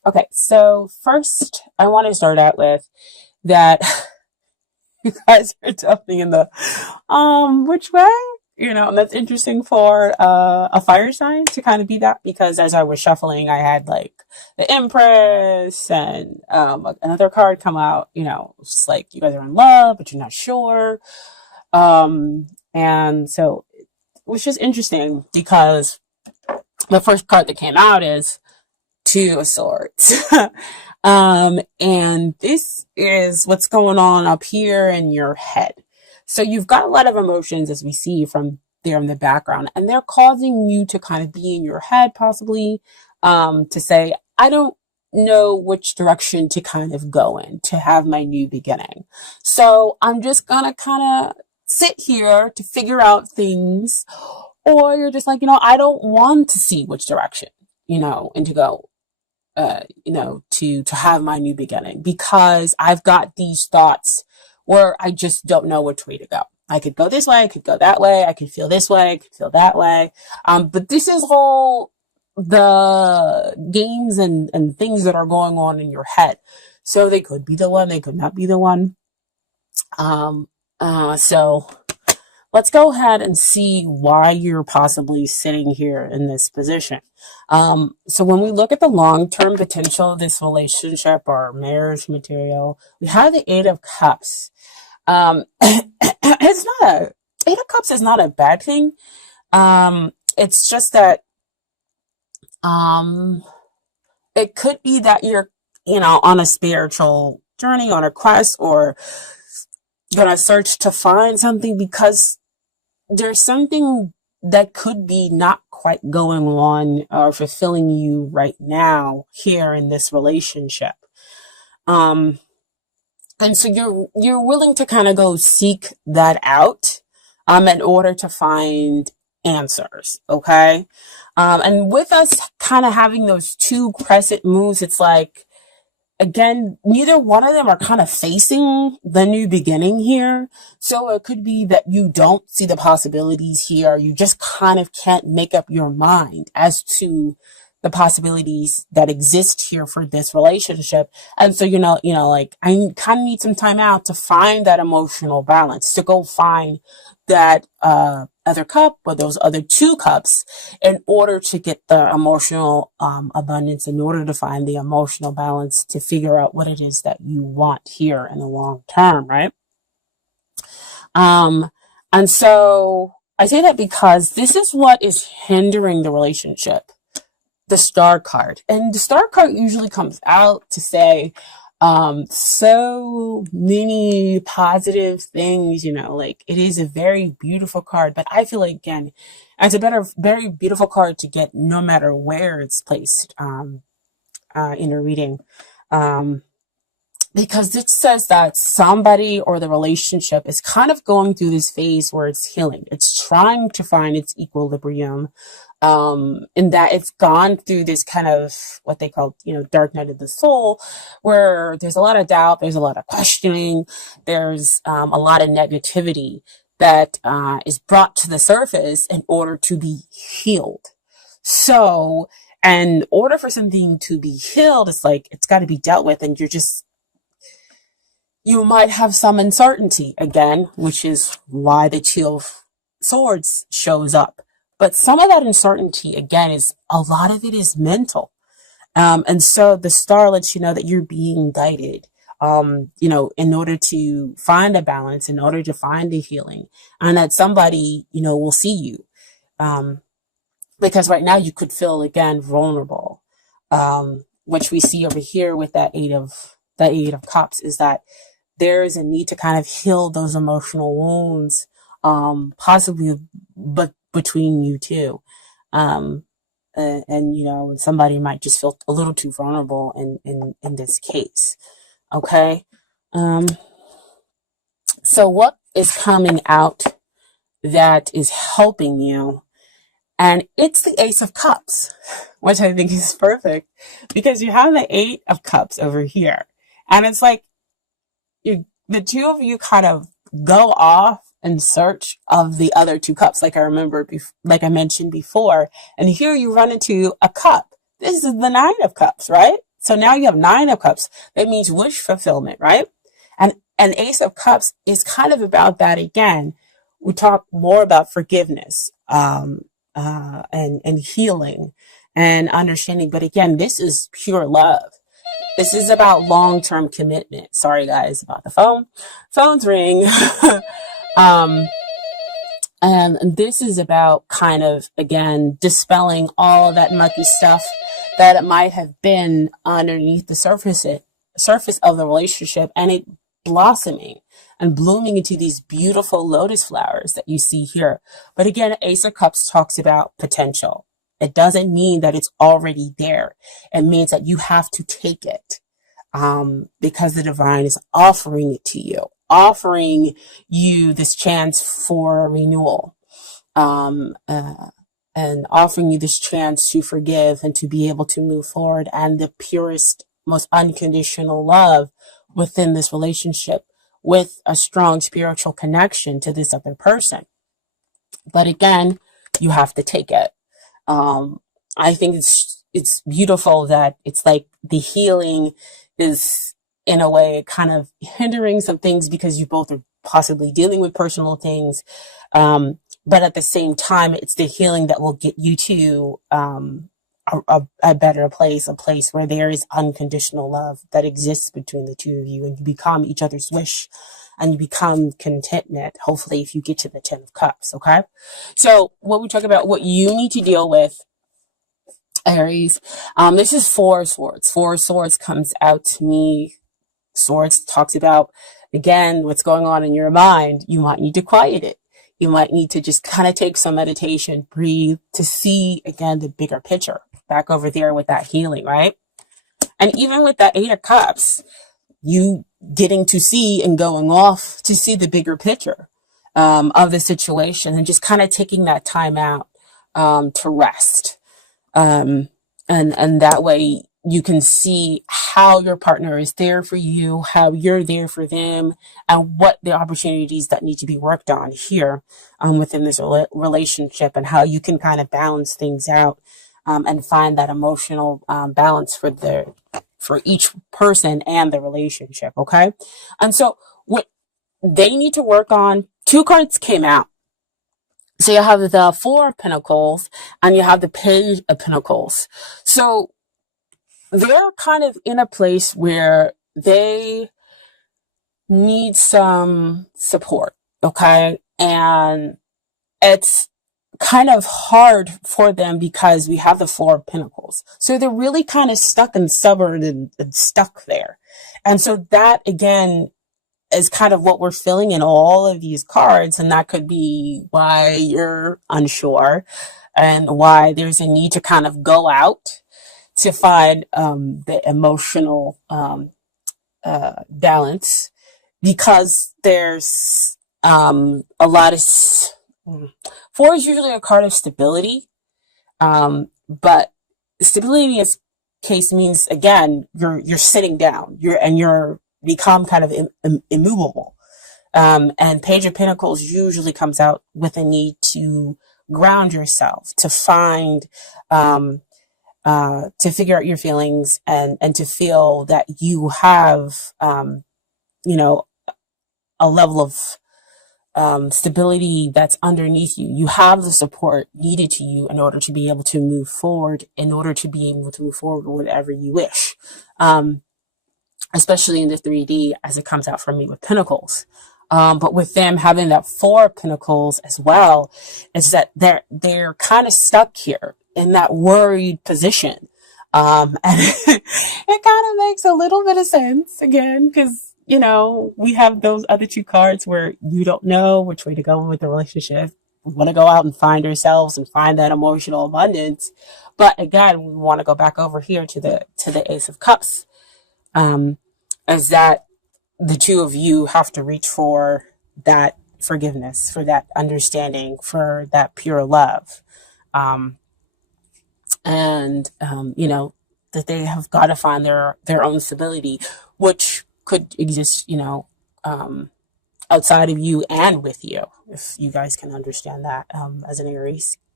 Okay, so first I want to start out with that you guys are jumping in the which way? And that's interesting for a fire sign to kind of be that, because as I was shuffling, I had like the Empress and another card come out. It's just like you guys are in love, but you're not sure. And so it was just interesting because the first card that came out is Two of Swords. And this is what's going on up here in your head. So you've got a lot of emotions, as we see from there in the background, and they're causing you to kind of be in your head, possibly, to say, I don't know which direction to kind of go in to have my new beginning. So I'm just gonna kind of sit here to figure out things. Or you're just like, I don't want to see which direction, and to go, to have my new beginning, because I've got these thoughts where I just don't know which way to go. I could go this way, I could go that way, I could feel this way, I could feel that way. But this is all the games and things that are going on in your head. So they could be the one, they could not be the one. So let's go ahead and see why you're possibly sitting here in this position. So when we look at the long-term potential of this relationship or marriage material, we have the Eight of Cups. Eight of Cups is not a bad thing. It's just that, it could be that you're, on a spiritual journey, on a quest, or gonna search to find something, because there's something that could be not quite going on or fulfilling you right now here in this relationship. And so you're willing to kind of go seek that out, in order to find answers. Okay. And with us kind of having those two crescent moves, it's like, again, neither one of them are kind of facing the new beginning here. So it could be that you don't see the possibilities here. You just kind of can't make up your mind as to the possibilities that exist here for this relationship. And so, like, I kind of need some time out to find that emotional balance, to go find that, other cup or those other two cups in order to get the emotional abundance, in order to find the emotional balance, to figure out what it is that you want here in the long term, right? And so I say that because this is what is hindering the relationship, the Star card. And the Star card usually comes out to say, so many positive things, like it is a very beautiful card, but I feel like, again, it's a very beautiful card to get no matter where it's placed, in a reading. Because it says that somebody or the relationship is kind of going through this phase where it's healing. It's trying to find its equilibrium, in that it's gone through this kind of what they call, dark night of the soul, where there's a lot of doubt, there's a lot of questioning, there's a lot of negativity that is brought to the surface in order to be healed. So, in order for something to be healed, it's like it's got to be dealt with, and you might have some uncertainty again, which is why the Two of Swords shows up. But some of that uncertainty, again, is a lot of it is mental. And so the Star lets you know that you're being guided, in order to find a balance, in order to find a healing, and that somebody, will see you. Because right now you could feel, again, vulnerable, which we see over here with that Eight of Cups, is that there is a need to kind of heal those emotional wounds, possibly, but between you two. And somebody might just feel a little too vulnerable in this case. Okay. So what is coming out that is helping you? And it's the Ace of Cups, which I think is perfect, because you have the Eight of Cups over here. And it's like, the two of you kind of go off in search of the other two cups, like I mentioned before. And here you run into a cup. This is the Nine of Cups, right? So now you have 9 of Cups. That means wish fulfillment, right? And Ace of Cups is kind of about that again. We talk more about forgiveness, and healing and understanding. But again, this is pure love. This is about long-term commitment. Sorry guys about the phone. Phone's ring. um, and this is about kind of, again, dispelling all that mucky stuff that it might have been underneath the surface of the relationship, and it blossoming and blooming into these beautiful lotus flowers that you see here. But again, Ace of Cups talks about potential. It doesn't mean that it's already there. It means that you have to take it, because the divine is offering it to you, offering you this chance for renewal, and offering you this chance to forgive and to be able to move forward, and the purest, most unconditional love within this relationship, with a strong spiritual connection to this other person. But again, you have to take it. I think it's beautiful that it's like the healing is in a way kind of hindering some things because you both are possibly dealing with personal things. But at the same time, it's the healing that will get you to a better place, a place where there is unconditional love that exists between the two of you, and you become each other's wish, and you become contentment, hopefully, if you get to the 10 of Cups, okay? So what we talk about, what you need to deal with, Aries, this is 4 of Swords. 4 of Swords comes out to me. Swords talks about, again, what's going on in your mind. You might need to quiet it. You might need to just kind of take some meditation, breathe, to see, again, the bigger picture. Back over there with that healing, right? And even with that 8 of Cups, you getting to see and going off to see the bigger picture of the situation, and just kind of taking that time out to rest. And that way you can see how your partner is there for you, how you're there for them, and what the opportunities that need to be worked on here within this relationship, and how you can kind of balance things out, and find that emotional balance for each person and the relationship, okay? And so what they need to work on, 2 cards came out. So you have the 4 of Pentacles and you have the Page of Pentacles. So they're kind of in a place where they need some support, okay? And it's kind of hard for them because we have the 4 of Pentacles. So they're really kind of stuck and stubborn and stuck there. And so that, again, is kind of what we're feeling in all of these cards. And that could be why you're unsure, and why there's a need to kind of go out to find the emotional balance, because there's a lot of 4 is usually a card of stability, but stability in this case means, again, you're sitting down, you're become kind of immovable. And Page of Pentacles usually comes out with a need to ground yourself, to find, to figure out your feelings, and to feel that you have, you know, a level of stability that's underneath you. You have the support needed to you in order to be able to move forward, with whatever you wish. Especially in the 3D, as it comes out for me with Pentacles. But with them having that 4 of Pentacles as well, is that they're kind of stuck here in that worried position. And it kind of makes a little bit of sense, again, because, you know, we have those other 2 cards where you don't know which way to go with the relationship. We want to go out and find ourselves and find that emotional abundance. But again, we want to go back over here to the Ace of Cups. Is that the 2 of you have to reach for that forgiveness, for that understanding, for that pure love. You know, that they have got to find their own stability, which could exist, you know, outside of you and with you, if you guys can understand that, as an Aries.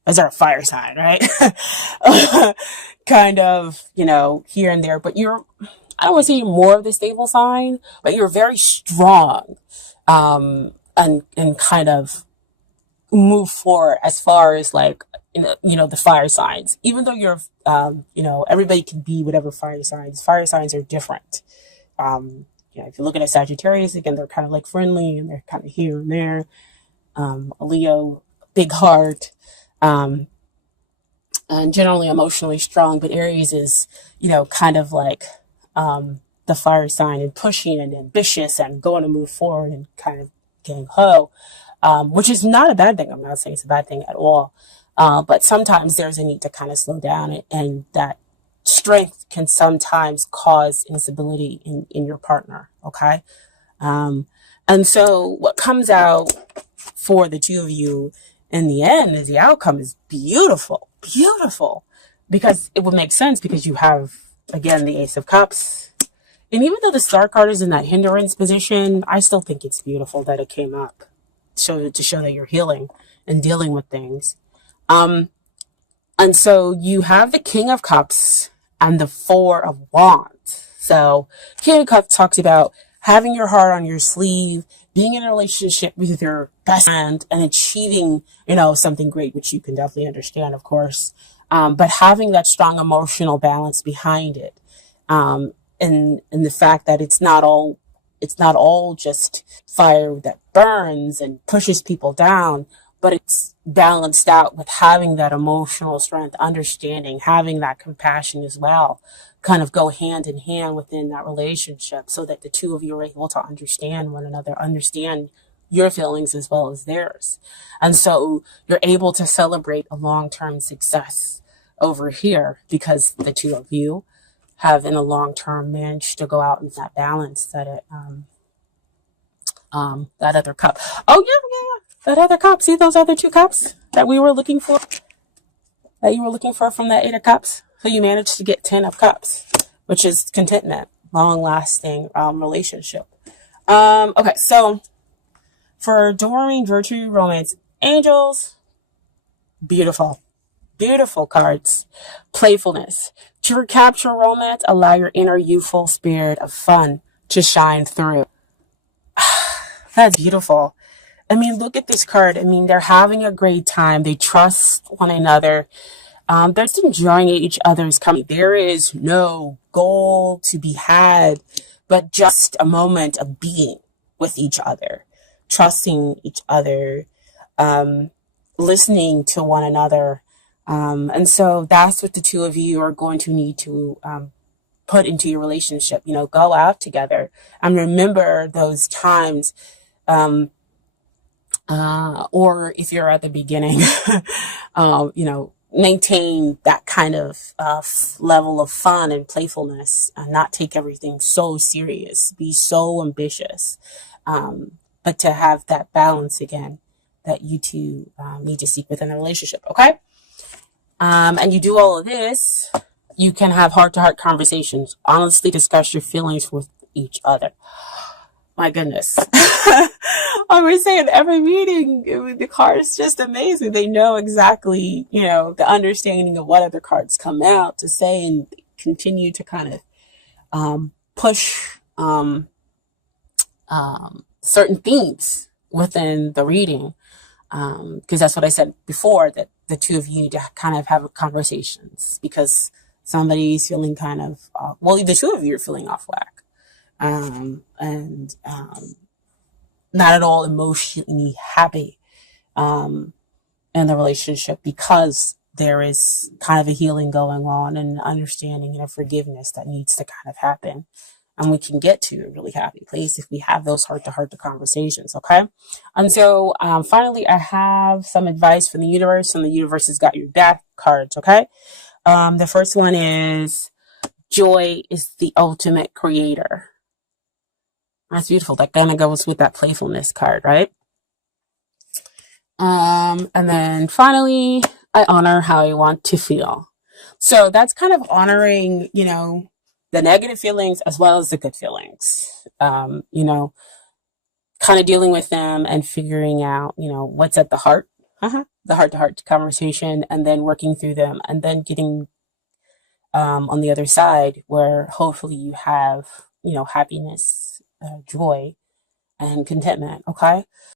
as our fire sign, right? Kind of, here and there, but I don't want to say you're more of the stable sign, but you're very strong, and kind of move forward as far as like, the fire signs, even though you're, everybody can be whatever fire signs are different. If you're looking at Sagittarius, again, they're kind of like friendly and they're kind of here and there. A Leo, big heart, and generally emotionally strong, but Aries is, kind of like, the fire sign and pushing and ambitious and going to move forward and kind of gang ho, which is not a bad thing. I'm not saying it's a bad thing at all. But sometimes there's a need to kind of slow down, and that strength can sometimes cause instability in your partner. Okay. And so what comes out for the two of you in the end is the outcome is beautiful, beautiful, because it would make sense because you have, again, the Ace of Cups. And even though the Star card is in that hindrance position, I still think it's beautiful that it came up to show that you're healing and dealing with things. And so you have the King of Cups and the Four of Wands. So King of Cups talks about having your heart on your sleeve, being in a relationship with your best friend and achieving, something great, which you can definitely understand, of course. But having that strong emotional balance behind it. And the fact that it's not all just fire that burns and pushes people down, but it's balanced out with having that emotional strength, understanding, having that compassion as well, kind of go hand in hand within that relationship so that the two of you are able to understand one another, understand your feelings as well as theirs. And so you're able to celebrate a long-term success over here because the two of you have in the long term managed to go out in that balance that that other cup. Oh yeah. That other cup. See those other two cups that we were looking for? That you were looking for from that Eight of Cups? So you managed to get 10 of Cups, which is contentment, long-lasting relationship. Okay, so for Doreen, Virtue, Romance, Angels, beautiful. Beautiful cards. Playfulness. To recapture romance, allow your inner youthful spirit of fun to shine through. That's beautiful. I mean, look at this card. I mean, they're having a great time. They trust one another. They're just enjoying each other's company. There is no goal to be had, but just a moment of being with each other, trusting each other, listening to one another. And so that's what the two of you are going to need to put into your relationship. Go out together and remember those times. Or if you're at the beginning, maintain that kind of level of fun and playfulness and not take everything so serious, be so ambitious, but to have that balance again that you two need to seek within a relationship. Okay. And you do all of this, you can have heart-to-heart conversations, honestly discuss your feelings with each other. My goodness. I was saying every meeting, the cards just amazing. They know exactly, the understanding of what other cards come out to say and continue to kind of push certain themes within the reading. Because that's what I said before, that the two of you need to kind of have conversations because somebody's feeling kind of, the two of you are feeling off whack. And not at all emotionally happy in the relationship because there is kind of a healing going on and understanding and a forgiveness that needs to kind of happen. And we can get to a really happy place if we have those heart-to-heart conversations, okay? And so finally, I have some advice from the universe, and the universe has got your back cards, okay? The first one is, joy is the ultimate creator. That's beautiful. That kind of goes with that playfulness card, right? And then finally, I honor how I want to feel. So that's kind of honoring, the negative feelings as well as the good feelings, kind of dealing with them and figuring out, what's at the heart the heart-to-heart conversation, and then working through them, and then getting on the other side where hopefully you have, happiness, joy, and contentment. Okay.